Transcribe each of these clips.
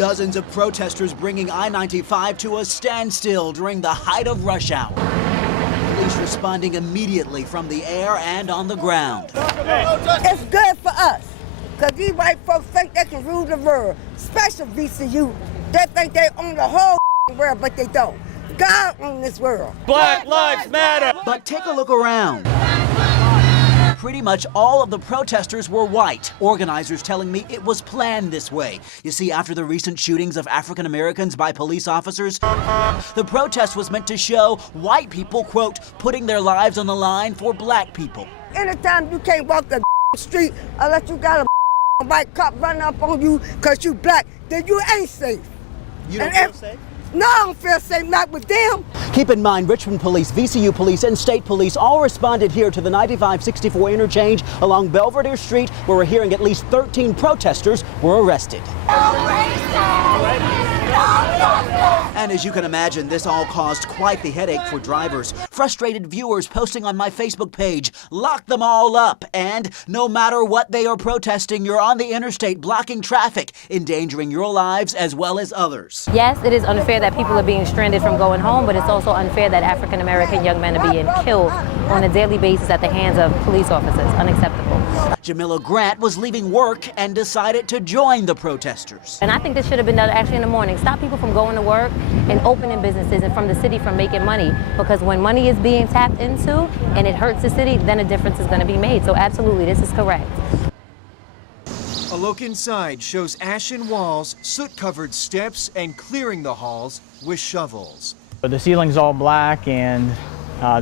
Dozens of protesters bringing I-95 to a standstill during the height of rush hour. Police responding immediately from the air and on the ground. It's good for us, because these white folks think they can rule the world, especially VCU. They think they own the whole world, but they don't. God owns this world. Black Lives Matter! But take a look around. Pretty much all of the protesters were white. Organizers telling me it was planned this way. You see, after the recent shootings of African Americans by police officers, the protest was meant to show white people, quote, putting their lives on the line for black people. Anytime you can't walk the street unless you got a white cop running up on you because you black, then you ain't safe. You don't feel safe? No, I don't feel safe, not with them. Keep in mind, Richmond Police, VCU Police, and State Police all responded here to the 9564 interchange along Belvedere Street, where we're hearing at least 13 protesters were arrested. And as you can imagine, this all caused quite the headache for drivers. Frustrated viewers posting on my Facebook page, lock them all up, and no matter what they are protesting, you're on the interstate blocking traffic, endangering your lives as well as others. Yes, it is unfair that people are being stranded from going home, but it's also unfair that African American young men are being killed on a daily basis at the hands of police officers. Unacceptable. Jamila Grant was leaving work and decided to join the protesters. And I think this should have been done actually in the morning. Stop people from going to work and opening businesses and from the city from making money. Because when money is being tapped into and it hurts the city, then a difference is going to be made. So absolutely, this is correct. A look inside shows ashen walls, soot-covered steps, and clearing the halls with shovels. The ceiling's all black and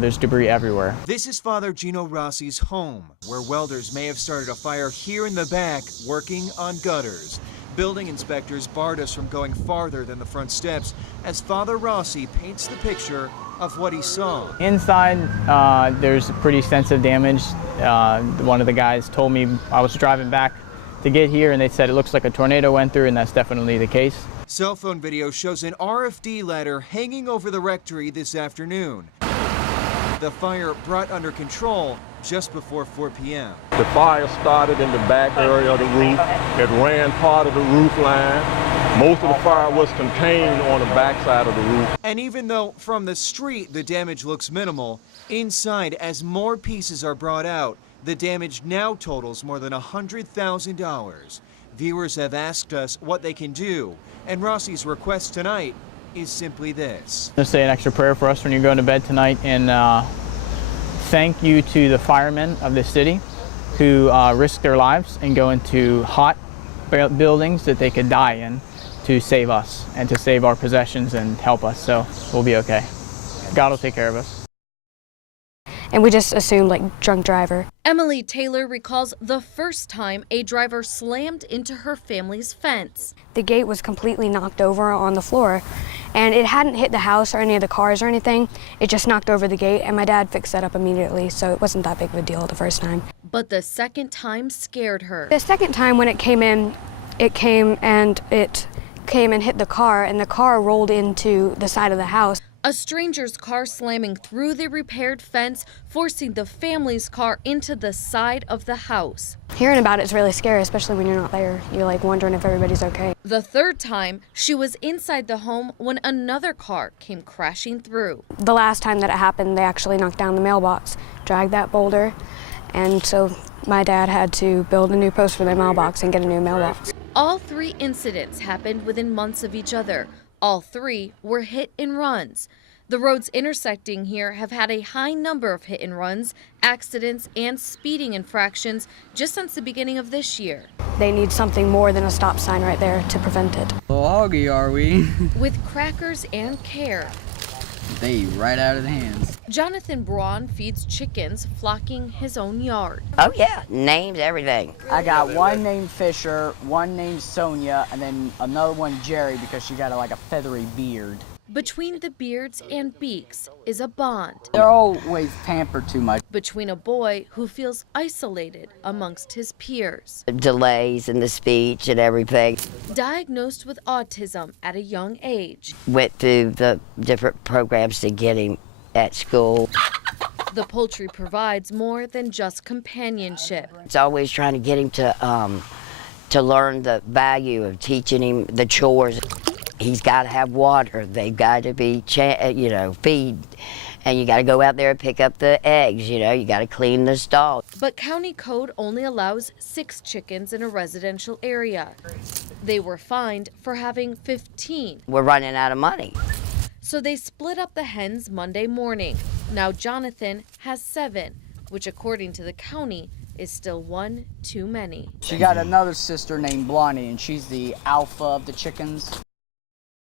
there's debris everywhere. This is Father Gino Rossi's home, where welders may have started a fire here in the back, working on gutters. Building inspectors barred us from going farther than the front steps as Father Rossi paints the picture of what he saw. Inside, there's pretty extensive damage. One of the guys told me, I was driving back to get here, and they said it looks like a tornado went through, and that's definitely the case. Cell phone video shows an RFD ladder hanging over the rectory this afternoon. The fire brought under control just before 4 p.m. The fire started in the back area of the roof. It ran part of the roof line. Most of the fire was contained on the back side of the roof. And even though from the street the damage looks minimal, inside as more pieces are brought out, the damage now totals more than $100,000. Viewers have asked us what they can do, and Rossi's request tonight is simply this. Just say an extra prayer for us when you're going to bed tonight, and thank you to the firemen of this city who risk their lives and go into hot buildings that they could die in to save us and to save our possessions and help us. So we'll be okay. God will take care of us. And we just assumed like drunk driver. Emily Taylor recalls the first time a driver slammed into her family's fence. The gate was completely knocked over on the floor, and it hadn't hit the house or any of the cars or anything. It just knocked over the gate, and my dad fixed that up immediately, so it wasn't that big of a deal the first time. But the second time scared her. The second time when it came in, it came and hit the car, and the car rolled into the side of the house. A stranger's car slamming through the repaired fence, forcing the family's car into the side of the house. Hearing about it's really scary, especially when you're not there. You're like wondering if everybody's okay. The third time, she was inside the home when another car came crashing through. The last time that it happened, they actually knocked down the mailbox, dragged that boulder, and so my dad had to build a new post for their mailbox and get a new mailbox. All three incidents happened within months of each other. All three were hit and runs. The roads intersecting here have had a high number of hit and runs, accidents, and speeding infractions just since the beginning of this year. They need something more than a stop sign right there to prevent it. Loggy are we? With crackers and care. They eat right out of the hands. Jonathan Braun feeds chickens flocking his own yard. Oh yeah, names, everything. I got one named Fisher, one named Sonia, and then another one Jerry because she got like a feathery beard. Between the beards and beaks is a bond. They're always pampered too much. Between a boy who feels isolated amongst his peers. Delays in the speech and everything. Diagnosed with autism at a young age. Went through the different programs to get him at school. The poultry provides more than just companionship. It's always trying to get him to to learn the value of teaching him the chores. He's got to have water. They've got to be, feed. And you got to go out there and pick up the eggs, you got to clean the stall. But county code only allows 6 chickens in a residential area. They were fined for having 15. We're running out of money. So they split up the hens Monday morning. Now Jonathan has 7, which according to the county is still one too many. She got another sister named Blondie, and she's the alpha of the chickens.